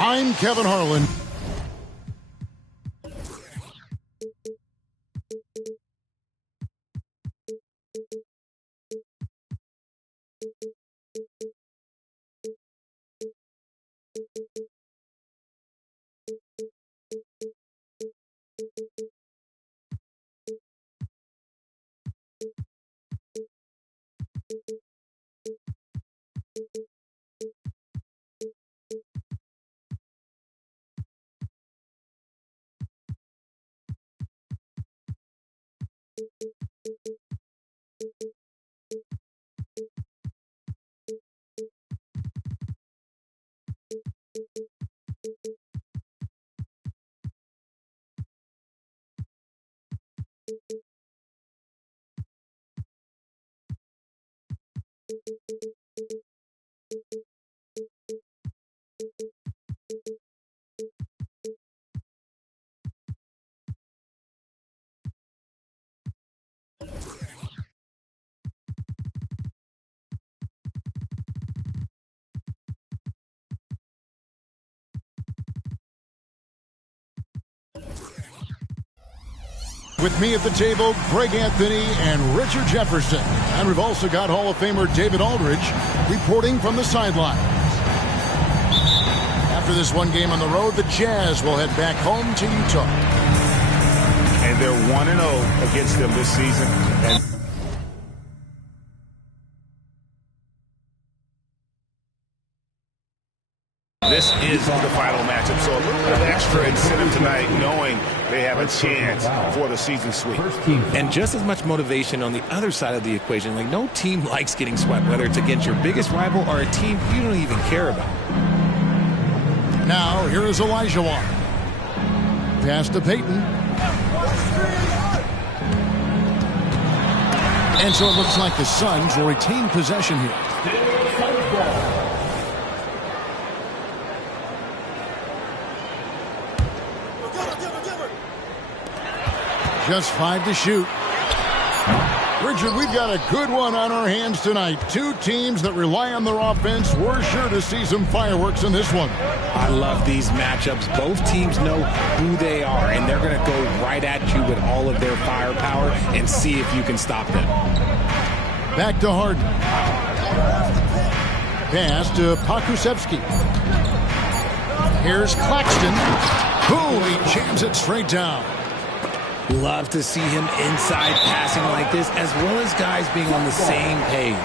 I'm Kevin Harlan. With me at the table, Greg Anthony and Richard Jefferson. And we've also got Hall of Famer David Aldridge reporting from the sidelines. After this one game on the road, the Jazz will head back home to Utah. And they're 1-0 against them this season. And this is the final matchup, so a little bit of extra incentive tonight, knowing they have a chance for the season sweep. And just as much motivation on the other side of the equation. Like, no team likes getting swept, whether it's against your biggest rival or a team you don't even care about. Now, here is Olajuwon. Pass to Payton. And so it looks like the Suns will retain possession here. Just 5 to shoot. Richard, we've got a good one on our hands tonight. Two teams that rely on their offense. We're sure to see some fireworks in this one. I love these matchups. Both teams know who they are, and they're going to go right at you with all of their firepower and see if you can stop them. Back to Harden. Pass to Pokusevski. Here's Claxton. Boom, he jams it straight down. Love to see him inside passing like this, as well as guys being on the same page.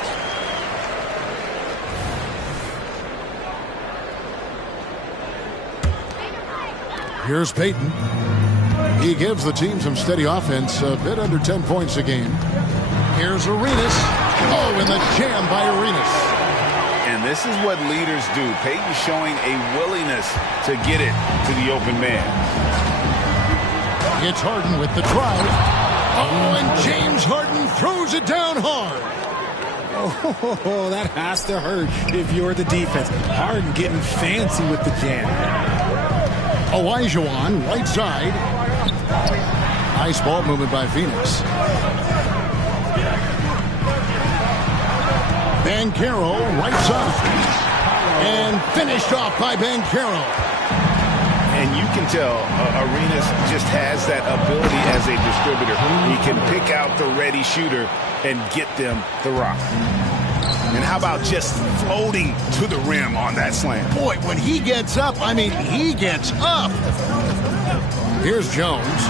Here's Payton. He gives the team some steady offense, a bit under 10 points a game. Here's Arenas. Oh, and the jam by Arenas. And this is what leaders do. Payton showing a willingness to get it to the open man. It's Harden with the drive. Oh, and James Harden throws it down hard. Oh, that has to hurt if you're the defense. Harden getting fancy with the jam. Olajuwon, right side. Nice ball movement by Phoenix. Banchero, right side. And finished off by Banchero. And you can tell Arenas just has that ability as a distributor. He can pick out the ready shooter and get them the rock. And how about just floating to the rim on that slam? Boy, when he gets up, I mean, he gets up. Here's Jones,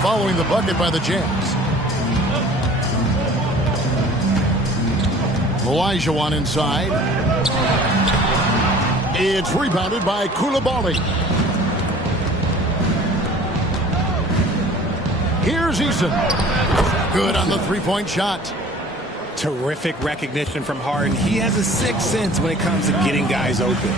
following the bucket by the Jazz. Olajuwon inside. It's rebounded by Coulibaly. Here's Eason. Good on the three-point shot. Terrific recognition from Harden. He has a sixth sense when it comes to getting guys open.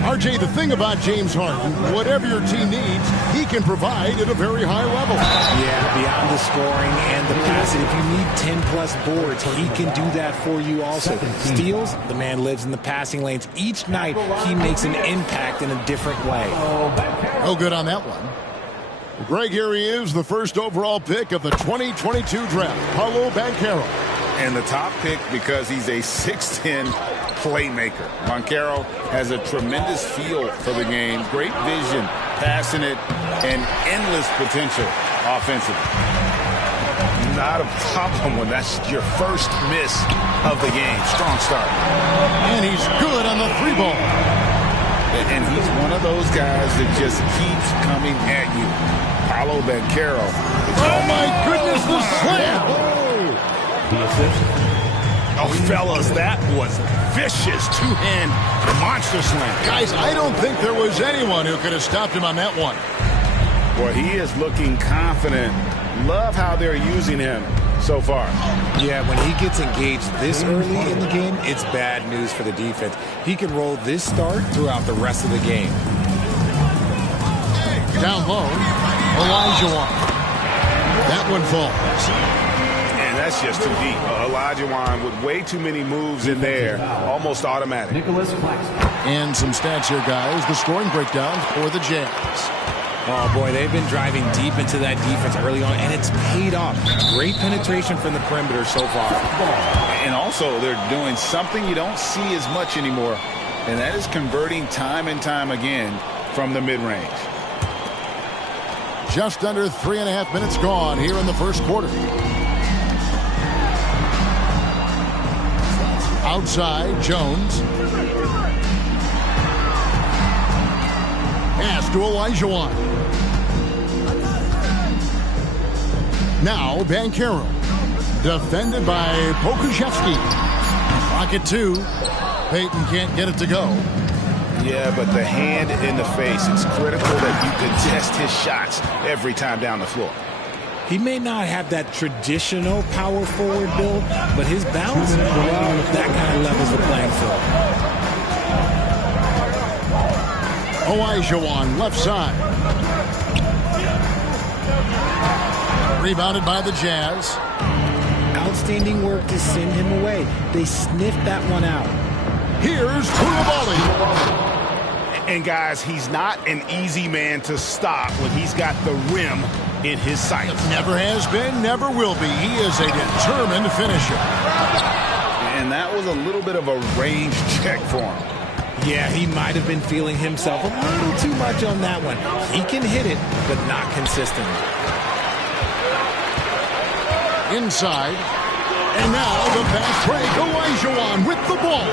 RJ, the thing about James Harden, whatever your team needs, he can provide at a very high level. Yeah, beyond the scoring and the passing, if you need 10-plus boards, he can do that for you also. Steals, the man lives in the passing lanes. Each night, he makes an impact in a different way. No good on that one. Greg, here he is, the first overall pick of the 2022 draft, Paolo Banchero. And the top pick because he's a 6'10 playmaker. Banchero has a tremendous feel for the game, great vision, passing it, and endless potential offensively. Not a problem when that's your first miss of the game. Strong start. And he's good on the 3-ball. And he's one of those guys that just keeps coming at you. Paulo Banchero. Oh, my goodness, the slam. The assist. Oh, fellas, that was vicious. Two-hand monster slam. Guys, I don't think there was anyone who could have stopped him on that one. Boy, he is looking confident. Love how they're using him so far. Yeah, when he gets engaged this early in the game, it's bad news for the defense. He can roll this start throughout the rest of the game. Down low, Olajuwon. That one falls. And that's just too deep. Olajuwon with way too many moves in there, almost automatic. Nicholas Claxton. And some stats here, guys. The scoring breakdown for the Jazz. Oh, boy, they've been driving deep into that defense early on, and it's paid off. Great penetration from the perimeter so far. And also, they're doing something you don't see as much anymore, and that is converting time and time again from the mid-range. Just under 3.5 minutes gone here in the first quarter. Outside, Jones. Pass to Olajuwon. Now Banchero. Defended by Pokusevski. Pocket 2. Payton can't get it to go. Yeah, but the hand in the face, it's critical that you contest his shots every time down the floor. He may not have that traditional power forward build, but his bounce, well, that kind of levels the playing field. Olajuwon, left side. Rebounded by the Jazz. Outstanding work to send him away. They sniffed that one out. Here's Koulibaly. And guys, he's not an easy man to stop when he's got the rim in his sights. Never has been, never will be. He is a determined finisher. And that was a little bit of a range check for him. Yeah, he might have been feeling himself a little too much on that one. He can hit it, but not consistently. Inside. And now the fast break. Olajuwon with the ball.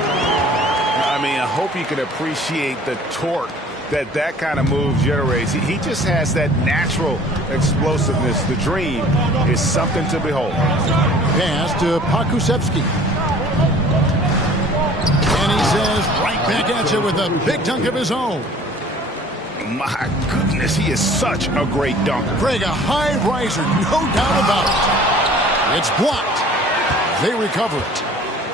I mean, I hope you can appreciate the torque that kind of move generates. He just has that natural explosiveness. The dream is something to behold. Pass to Pokusevski. And he says right back at you with a big dunk of his own. My goodness, he is such a great dunker. Craig, a high riser, no doubt about it. It's blocked. They recover it.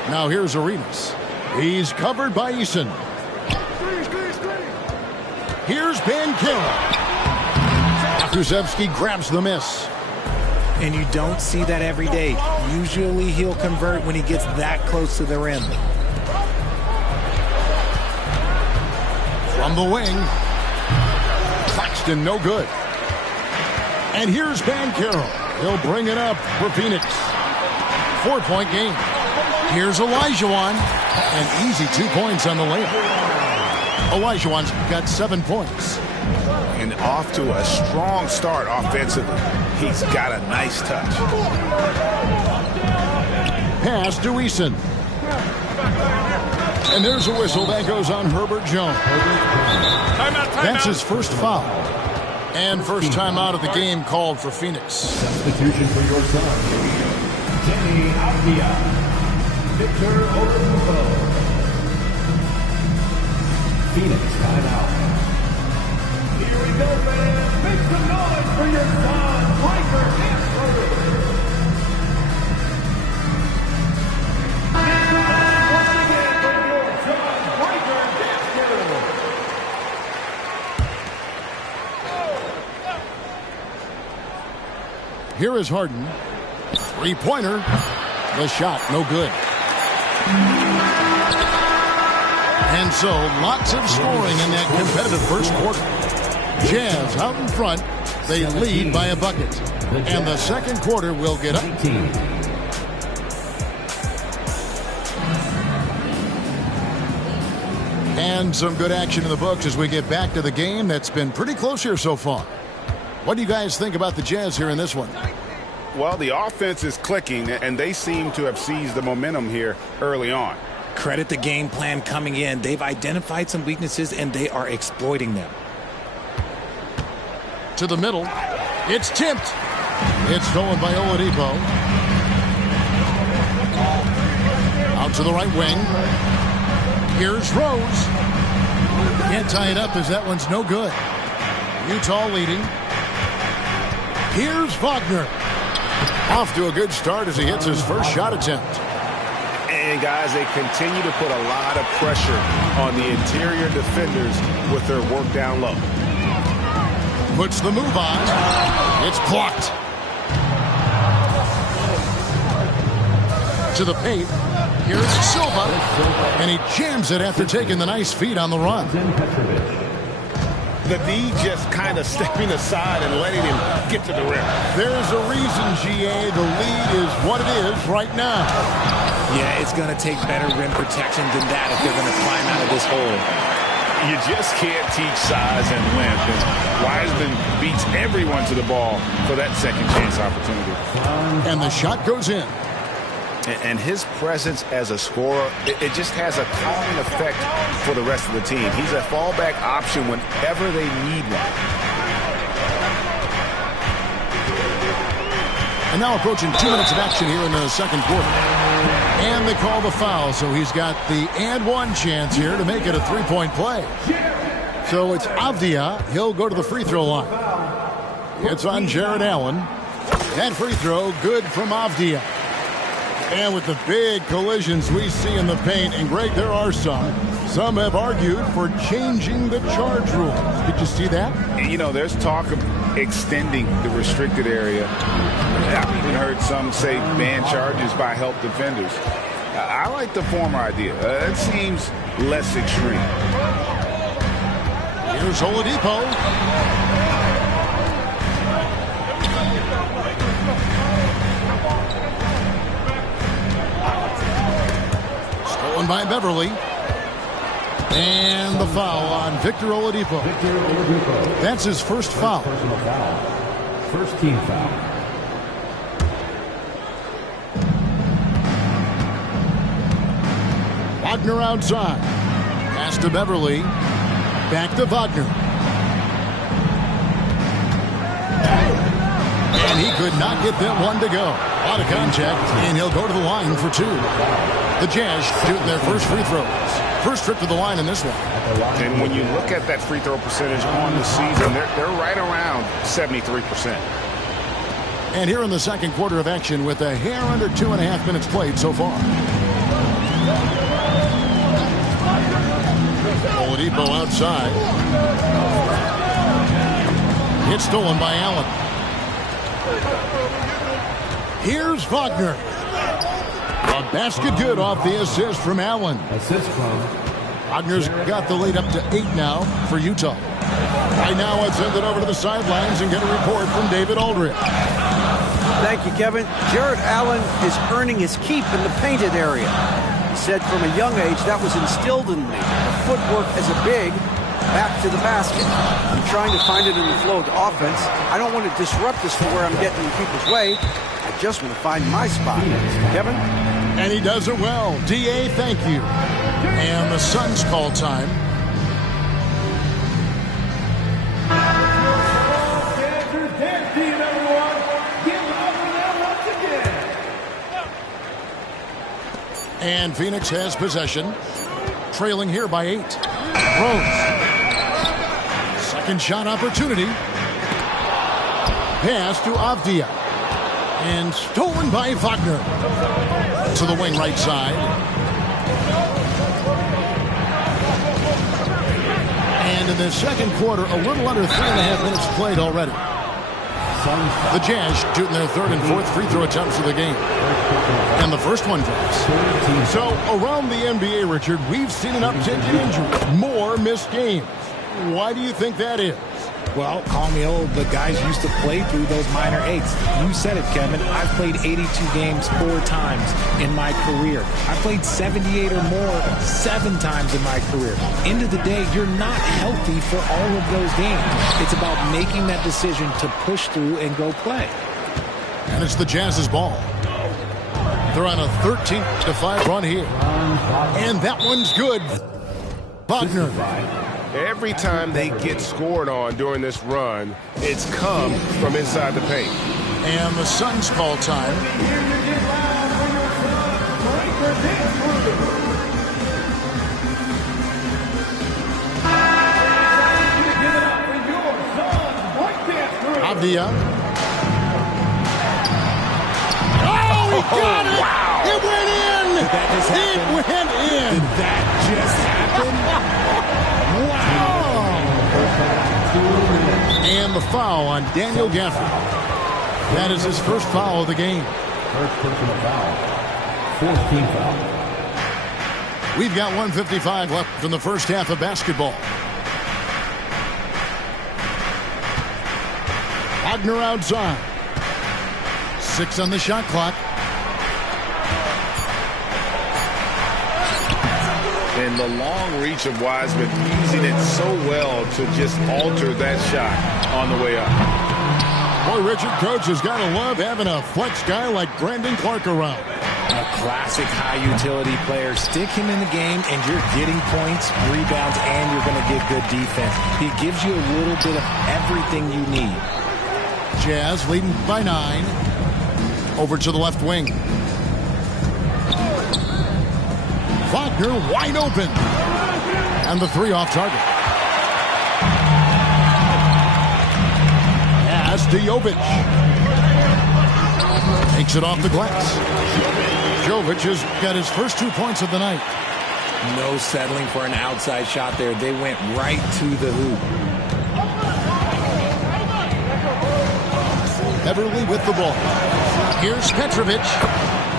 Now here's Arenas. He's covered by Eason. Here's Banchero. Pokusevski grabs the miss. And you don't see that every day. Usually he'll convert when he gets that close to the rim. From the wing. Claxton, no good. And here's Banchero. He'll bring it up for Phoenix. 4-point game. Here's Olajuwon. An easy 2 points on the layup. Olajuwon's got 7 points. And off to a strong start offensively. He's got a nice touch. Pass to Eason. And there's a whistle that goes on Herbert Jones. That's his first foul. And first time out of the game called for Phoenix. Substitution for your son. Denny Avdia. Victor Oladipo. Phoenix timeout. Here we go, fans. Make some noise for your son, Riker Hansford. Once again for your son, Riker Hansford. Here is Harden. Three-pointer. The shot, no good. And so, lots of scoring in that competitive first quarter. Jazz out in front. They lead by a bucket. And the second quarter will get up. And some good action in the books as we get back to the game that's been pretty close here so far. What do you guys think about the Jazz here in this one? Well, the offense is clicking, and they seem to have seized the momentum here early on. Credit the game plan coming in. They've identified some weaknesses, and they are exploiting them. To the middle. It's tipped. It's stolen by Oladipo. Out to the right wing. Here's Rose. Can't tie it up as that one's no good. Utah leading. Here's Wagner. Off to a good start as he hits his first shot attempt. And, guys, they continue to put a lot of pressure on the interior defenders with their work down low. Puts the move on. It's blocked. To the paint. Here's Silva. And he jams it after taking the nice feed on the run. The D just kind of stepping aside and letting him get to the rim. There's a reason, GA, the lead is what it is right now. Yeah, it's going to take better rim protection than that if they're going to climb out of this hole. You just can't teach size and length. And Wiseman beats everyone to the ball for that second chance opportunity. And the shot goes in. And his presence as a scorer, it just has a calming effect for the rest of the team. He's a fallback option whenever they need one. And now approaching 2 minutes of action here in the second quarter. And they call the foul, so he's got the and one chance here to make it a three-point play. So it's Avdia. He'll go to the free throw line. It's on Jared Allen. That free throw good from Avdia. And with the big collisions we see in the paint, and Greg, there are some have argued for changing the charge rules. Did you see that? You know, there's talk of extending the restricted area. I've even heard some say ban charges by help defenders. I like the former idea. It seems less extreme. Here's Oladipo. By Beverly. And the foul on Victor Oladipo. That's his first foul. First team foul. Wagner outside. Pass to Beverly. Back to Wagner. And he could not get that one to go. Out of contact, and he'll go to the line for two. The Jazz shooting their first free throws. First trip to the line in this one. And when you look at that free throw percentage on the season, they're right around 73%. And here in the second quarter of action with a hair under 2.5 minutes played so far. Oladipo outside. It's stolen by Allen. Here's Wagner. A basket good off the assist from Allen. Assist from Wagner's got the lead up to 8 now for Utah. Right now, let's send it over to the sidelines and get a report from David Aldridge. Thank you, Kevin. Jared Allen is earning his keep in the painted area. He said from a young age that was instilled in me. Footwork as a big, back to the basket. I'm trying to find it in the flow of the offense. I don't want to disrupt this to where I'm getting in people's way. I just want to find my spot. Kevin? And he does it well. D.A., thank you. And the Suns call time. And Phoenix has possession. Trailing here by 8. Rose. Second shot opportunity. Pass to Avdia. And stolen by Wagner. To the wing right side. And in the second quarter, a little under 3.5 minutes played already. The Jazz shooting their third and fourth free throw attempts of the game. And the first one drops. So around the NBA, Richard, we've seen an uptick in injuries. More missed games. Why do you think that is? Well, call me old, but guys used to play through those minor aches. You said it, Kevin. I've played 82 games 4 times in my career. I played 78 or more 7 times in my career. End of the day, you're not healthy for all of those games. It's about making that decision to push through and go play. And it's the Jazz's ball. They're on a 13-5 run here. And that one's good. Wagner. Every time they get scored on during this run, it's come from inside the paint. And the Suns call time. Avdia. Oh, he got it! Wow. It went in! Did that just happen? It went in! Did that just happen? Wow! And the foul on Daniel Gafford. That is his first foul of the game. First personal foul. 4th team foul. We've got 1:55 left in the first half of basketball. Wagner outside. 6 on the shot clock. And the long reach of Wiseman, using it so well to just alter that shot on the way up. Boy, Richard, coach has got to love having a flex guy like Brandon Clark around. A classic high-utility player. Stick him in the game, and you're getting points, rebounds, and you're going to get good defense. He gives you a little bit of everything you need. Jazz leading by 9. Over to the left wing. Wagner wide open. And the 3 off target. Pass to Jovic. Takes it off the glass. Jovic has got his first 2 points of the night. No settling for an outside shot there. They went right to the hoop. Beverly with the ball. Here's Petrovic.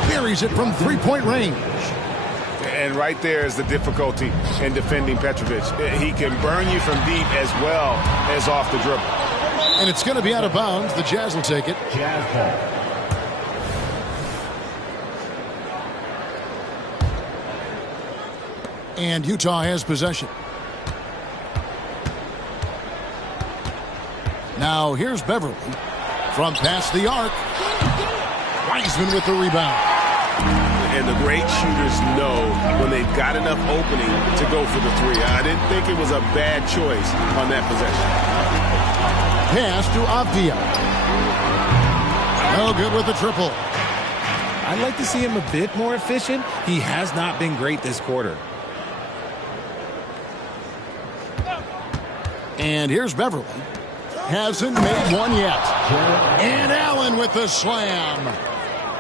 Buries it from 3-point range. And right there is the difficulty in defending Petrovic. He can burn you from deep as well as off the dribble. And it's going to be out of bounds. The Jazz will take it. Jazz ball. And Utah has possession. Now here's Beverly. From past the arc. Wiseman with the rebound. And the great shooters know when they've got enough opening to go for the 3. I didn't think it was a bad choice on that possession. Pass to Avdia. No good with the triple. I'd like to see him a bit more efficient. He has not been great this quarter. And here's Beverly. Hasn't made one yet. And Allen with the slam.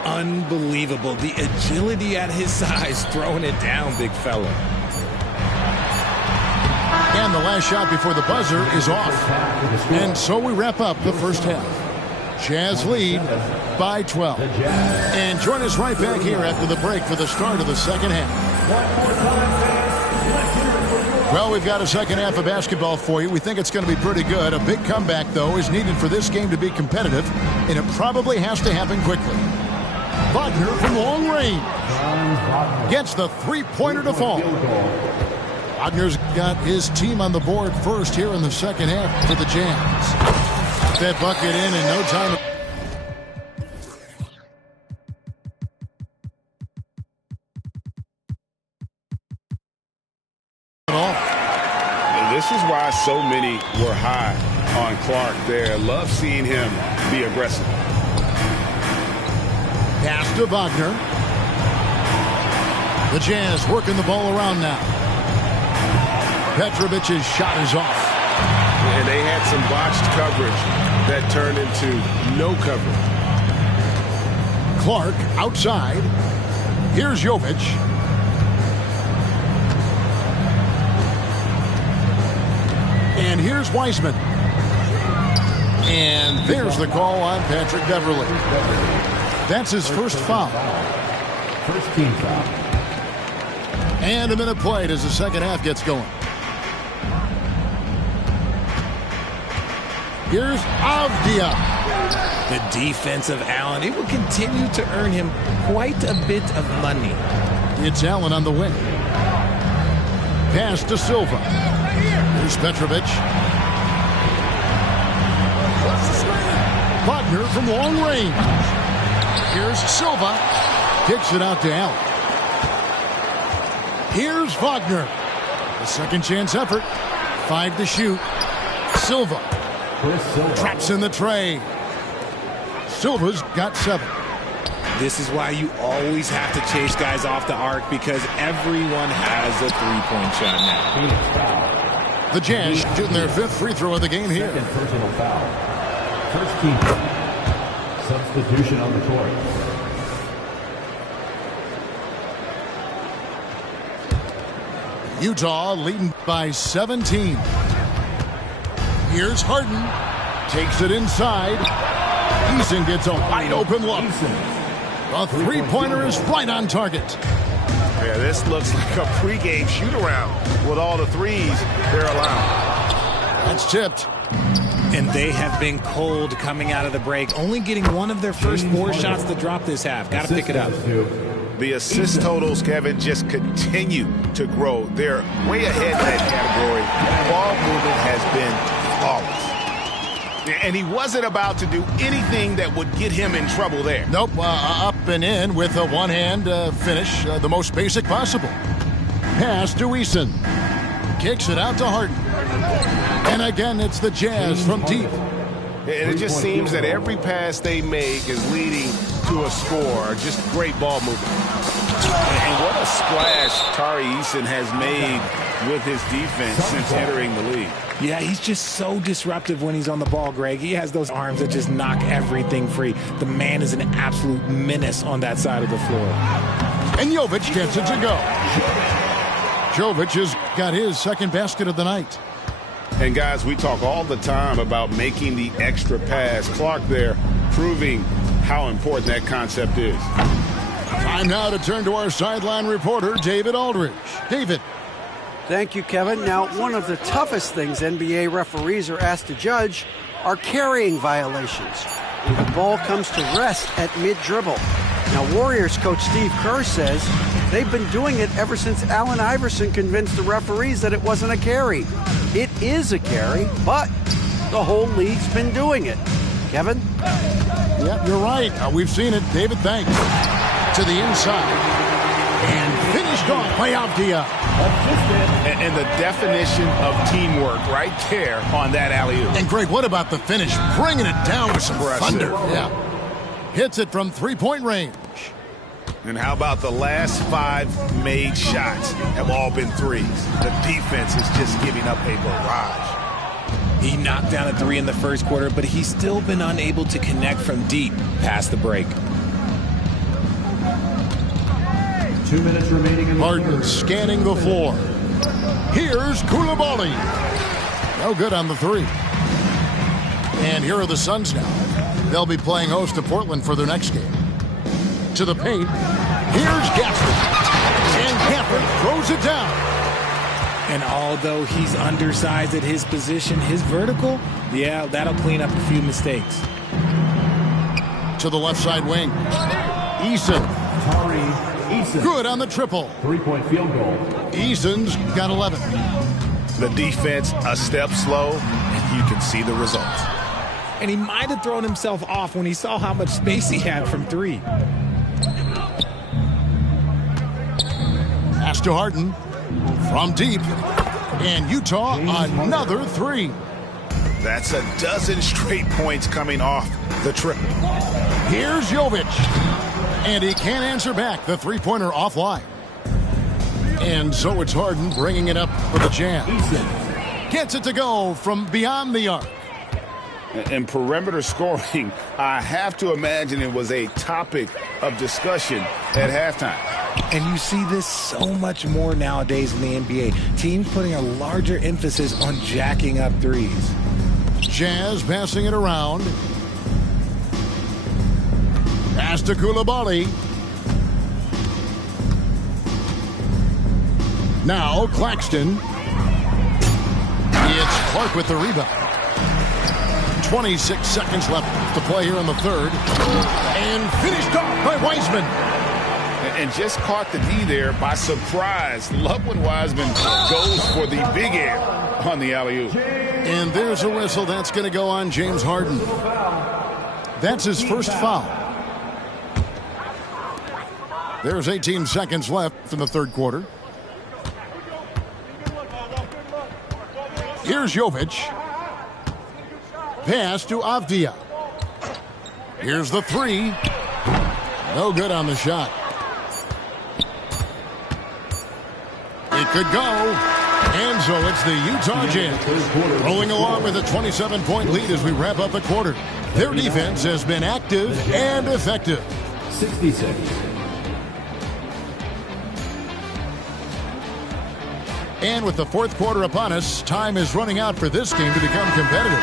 Unbelievable. The agility at his size, throwing it down, big fella. And the last shot before the buzzer is off. And so we wrap up the first half. Jazz lead by 12. And join us right back here after the break for the start of the second half. Well, we've got a second half of basketball for you. We think it's going to be pretty good. A big comeback, though, is needed for this game to be competitive, and it probably has to happen quickly. Wagner from long range gets the 3-pointer to fall. Wagner's got his team on the board first here in the second half for the Jazz. Put that bucket in no time. This is why so many were high on Clark there. Love seeing him be aggressive. Pass to Wagner. The Jazz working the ball around now. Petrovic's shot is off. And they had some botched coverage that turned into no coverage. Clark outside. Here's Jovic. And here's Wiseman. And there's the call on Patrick Beverly. That's his first foul. First team foul. And a minute played as the second half gets going. Here's Avdia. The defense of Allen, it will continue to earn him quite a bit of money. It's Allen on the wing. Pass to Silva. Here's Petrovic. Wagner from long range. Here's Silva. Kicks it out to Allen. Here's Wagner. A second chance effort. 5 to shoot. Silva. Traps in the tray. Silva's got 7. This is why you always have to chase guys off the arc, because everyone has a three-point shot now. The Jazz shooting their 5th free throw of the game here. Second personal foul. First team. Substitution on the court. Utah leading by 17. Here's Harden. Takes it inside. Eason gets a wide open look. A three-pointer is right on target. Yeah, this looks like a pregame shoot-around with all the threes they're allowing. That's tipped. And they have been cold coming out of the break, only getting one of their first 4 shots to drop this half. Got to pick it up. The assist totals, Kevin, just continue to grow. They're way ahead in that category. Ball movement has been flawless. And he wasn't about to do anything that would get him in trouble there. Nope, up and in with a one-hand finish, the most basic possible. Pass to Eason. Kicks it out to Harden. And again, it's the Jazz from deep. And it just seems that every pass they make is leading to a score. Just great ball movement. And what a splash Tari Eason has made with his defense since entering the league. Yeah, he's just so disruptive when he's on the ball, Greg. He has those arms that just knock everything free. The man is an absolute menace on that side of the floor. And Jovic gets it to go. Jovic has got his second basket of the night. And guys, we talk all the time about making the extra pass. Clark there proving how important that concept is. Time now to turn to our sideline reporter, David Aldridge. David. Thank you, Kevin. Now, one of the toughest things NBA referees are asked to judge are carrying violations, when the ball comes to rest at mid-dribble. Now, Warriors coach Steve Kerr says they've been doing it ever since Allen Iverson convinced the referees that it wasn't a carry. It is a carry, but the whole league's been doing it. Kevin? Yep, you're right. We've seen it. David, thanks. To the inside. And finished off by Avdia. And the definition of teamwork right there on that alley-oop. And Greg, what about the finish? Bringing it down with some thunder. Yeah. Hits it from three-point range. And how about the last 5 made shots have all been threes? The defense is just giving up a barrage. He knocked down a 3 in the first quarter, but he's still been unable to connect from deep past the break. 2 minutes remaining in the Harden third. scanning the floor. Here's Koulibaly. No good on the 3. And here are the Suns now. They'll be playing host to Portland for their next game. To the paint. Here's Gafford. And Gafford throws it down. And although he's undersized at his position, his vertical, yeah, that'll clean up a few mistakes. To the left side wing. Eason. Tari Eason. Good on the triple. 3-point field goal. Eason's got 11. The defense a step slow, and you can see the results. And he might have thrown himself off when he saw how much space he had from 3. Pass to Harden. From deep. And Utah, another 3. That's a dozen straight points coming off the triple. Here's Jovic. And he can't answer back. The three-pointer offline. And so it's Harden bringing it up for the Jazz. Gets it to go from beyond the arc. And perimeter scoring, I have to imagine it was a topic of discussion at halftime. And you see this so much more nowadays in the NBA. Teams putting a larger emphasis on jacking up threes. Jazz passing it around. Pass to Koulibaly. Now Claxton. It's Clark with the rebound. 26 seconds left to play here in the third. And finished off by Wiseman. And just caught the D there by surprise. Love when Wiseman goes for the big air on the alley-oop. And there's a whistle. That's going to go on James Harden. That's his first foul. There's 18 seconds left in the third quarter. Here's Jovic. Pass to Avdia. Here's the three. No good on the shot. It could go. And so it's the Utah Jazz rolling along with a 27-point lead as we wrap up the quarter. Their defense has been active and effective. 60 seconds. And with the fourth quarter upon us, time is running out for this game to become competitive.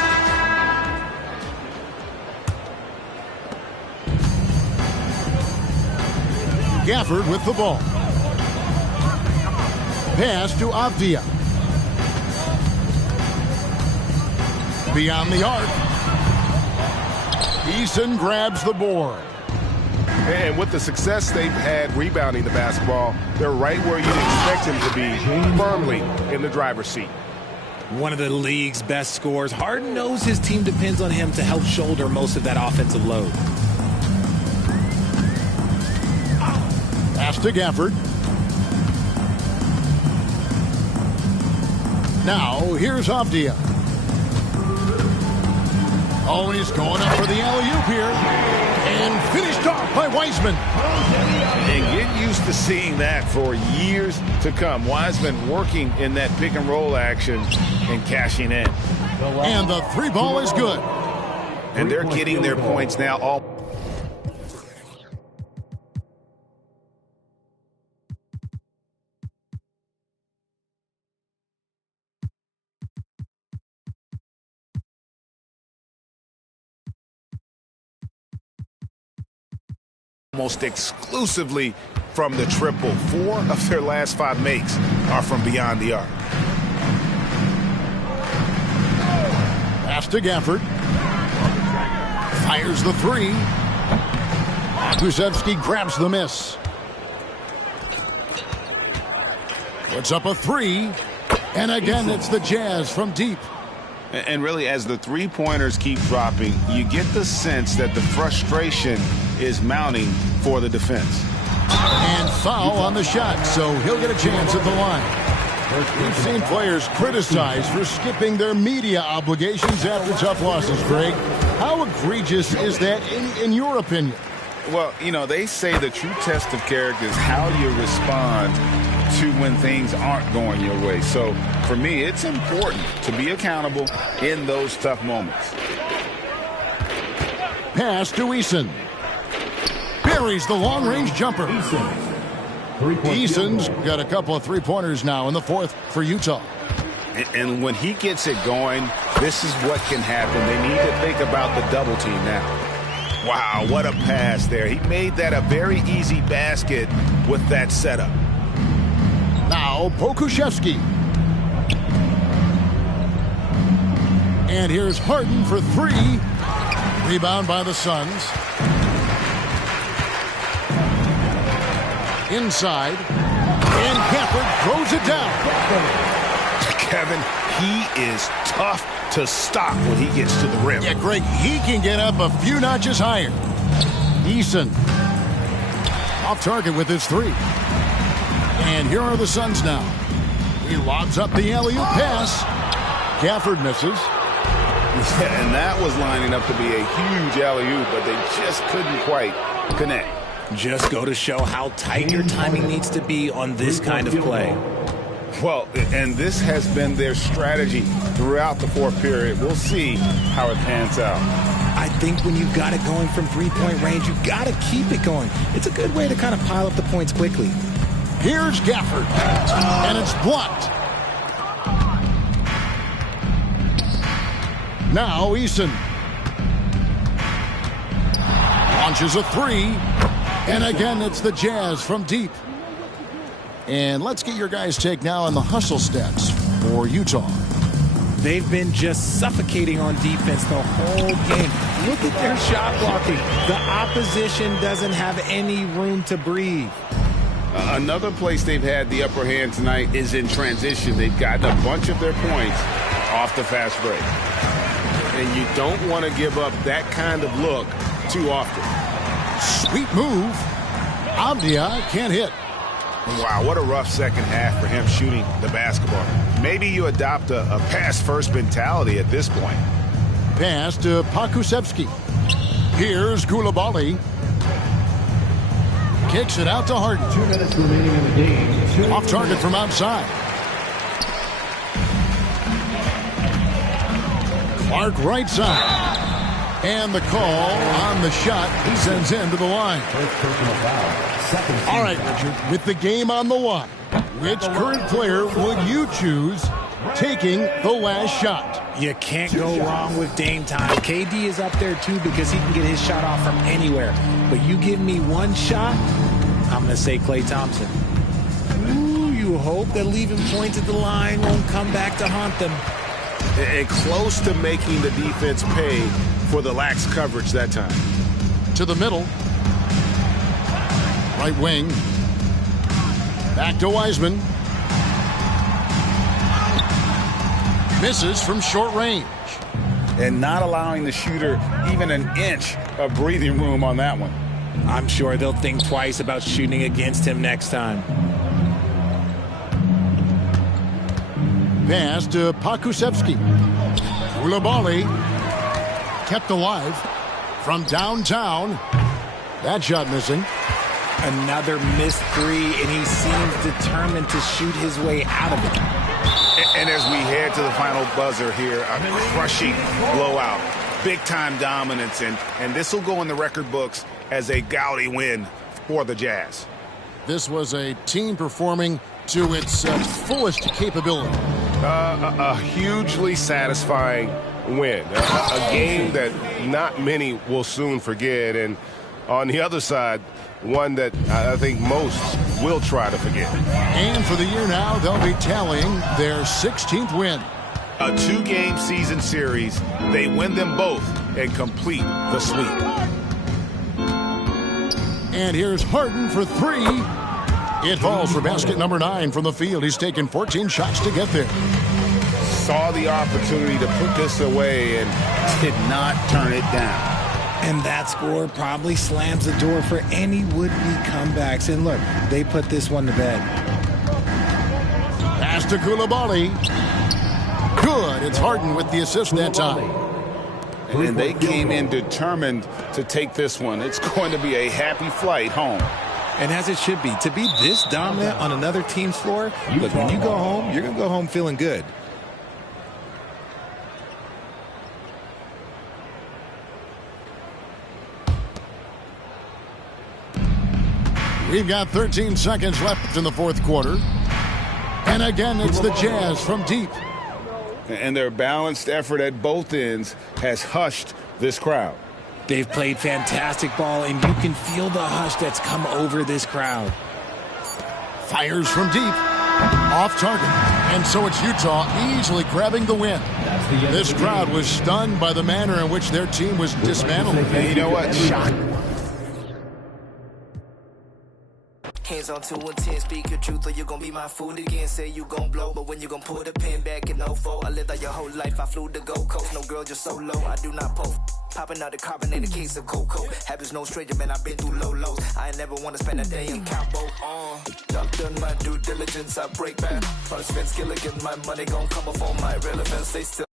Gafford with the ball. Pass to Avdia. Beyond the arc. Eason grabs the board. And with the success they've had rebounding the basketball, they're right where you'd expect them to be, firmly in the driver's seat. One of the league's best scorers. Harden knows his team depends on him to help shoulder most of that offensive load. Pass to Gafford. Now, here's Avdia. Oh, he's going up for the alley-oop here. And finished off by Wiseman. And get used to seeing that for years to come. Wiseman working in that pick-and-roll action and cashing in. And the three ball is good. And they're getting their points now all. Almost exclusively from the triple. 4 of their last 5 makes are from beyond the arc. Pass to Gafford. Fires the three. Kuszewski grabs the miss. Puts up a three. And again, it's the Jazz from deep. And really, as the three-pointers keep dropping, you get the sense that the frustration is mounting for the defense. And foul on the shot, so he'll get a chance at the line. We've seen players criticized for skipping their media obligations after tough losses, Greg. How egregious is that in your opinion? Well, you know, they say the true test of character is how you respond to when things aren't going your way. So, for me, it's important to be accountable in those tough moments. Pass to Eason. Buries the long-range jumper. Eason's got a couple of three-pointers now in the fourth for Utah. And when he gets it going, this is what can happen. They need to think about the double team now. Wow, what a pass there. He made that a very easy basket with that setup. Now, Pokuševski. And here's Harden for three. Rebound by the Suns. Inside. And Gafford throws it down. Kevin, he is tough to stop when he gets to the rim. Yeah, Greg, he can get up a few notches higher. Eason. Off target with his three. And here are the Suns now. He lobs up the alley-oop pass. Gafford misses. And that was lining up to be a huge alley-oop, but they just couldn't quite connect. Just go to show how tight your timing needs to be on this kind of play. Well, and this has been their strategy throughout the fourth period. We'll see how it pans out. I think when you've got it going from three-point range, you've got to keep it going. It's a good way to kind of pile up the points quickly. Here's Gafford, and it's blocked. Now Eason launches a three, and again it's the Jazz from deep. And let's get your guys' take now on the hustle stats for Utah. They've been just suffocating on defense the whole game. Look at their shot blocking. The opposition doesn't have any room to breathe. Another place they've had the upper hand tonight is in transition. They've gotten a bunch of their points off the fast break. And you don't want to give up that kind of look too often. Sweet move. Abdia can't hit. Wow, what a rough second half for him shooting the basketball. Maybe you adopt a pass-first mentality at this point. Pass to Pakusevsky. Here's Koulibaly. Kicks it out to Harden. 2 minutes remaining in the game. Off target from outside. Clark right side. And the call on the shot he sends into the line. All right, Richard, with the game on the line, which current player would you choose taking the last shot? You can't go wrong with Dame time. KD is up there too because he can get his shot off from anywhere. But you give me one shot, I'm going to say Klay Thompson. Ooh, you hope that leaving points at the line won't come back to haunt them. And close to making the defense pay for the lax coverage that time. To the middle. Right wing. Back to Wiseman. Misses from short range. And not allowing the shooter even an inch of breathing room on that one. I'm sure they'll think twice about shooting against him next time. Pass to Pakusevsky. Koulibaly kept alive from downtown. That shot missing. Another missed three, and he seems determined to shoot his way out of it. And as we head to the final buzzer here, a crushing blowout. Big-time dominance, and this will go in the record books as a gaudy win for the Jazz. This was a team performing to its fullest capability. A hugely satisfying win. A game that not many will soon forget. And on the other side, one that I think most will try to forget. And for the year now, they'll be tallying their 16th win. A 2-game season series. They win them both and complete the sweep. And here's Harden for three. It falls for basket number 9 from the field. He's taken 14 shots to get there. Saw the opportunity to put this away and did not turn it down. And that score probably slams the door for any would-be comebacks. And look, they put this one to bed. Pass to Koulibaly. Good. It's Harden with the assist that time. And they came in determined to take this one. It's going to be a happy flight home. And as it should be. To be this dominant on another team's floor, look, when you go home, you're going to go home feeling good. We've got 13 seconds left in the fourth quarter. And again, it's the Jazz from deep. And their balanced effort at both ends has hushed this crowd. They've played fantastic ball, and you can feel the hush that's come over this crowd. Fires from deep. Off target. And so it's Utah easily grabbing the win. This crowd was stunned by the manner in which their team was dismantled. And you know what? Shocked. Hands on 2 and 10, speak your truth or you gon' be my fool again. Say you gon' blow, but when you gon' pull the pin back in 04, I lived out your whole life, I flew the Gold Coast. No girl, just so low, I do not post. Popping out the carbonated case of cocoa. Habits no stranger, man, I've been through low lows. I ain't never wanna spend a day in Cabo. I've done my due diligence, I break back. First Vince Gilligan, my money gon' come before my relevance. They still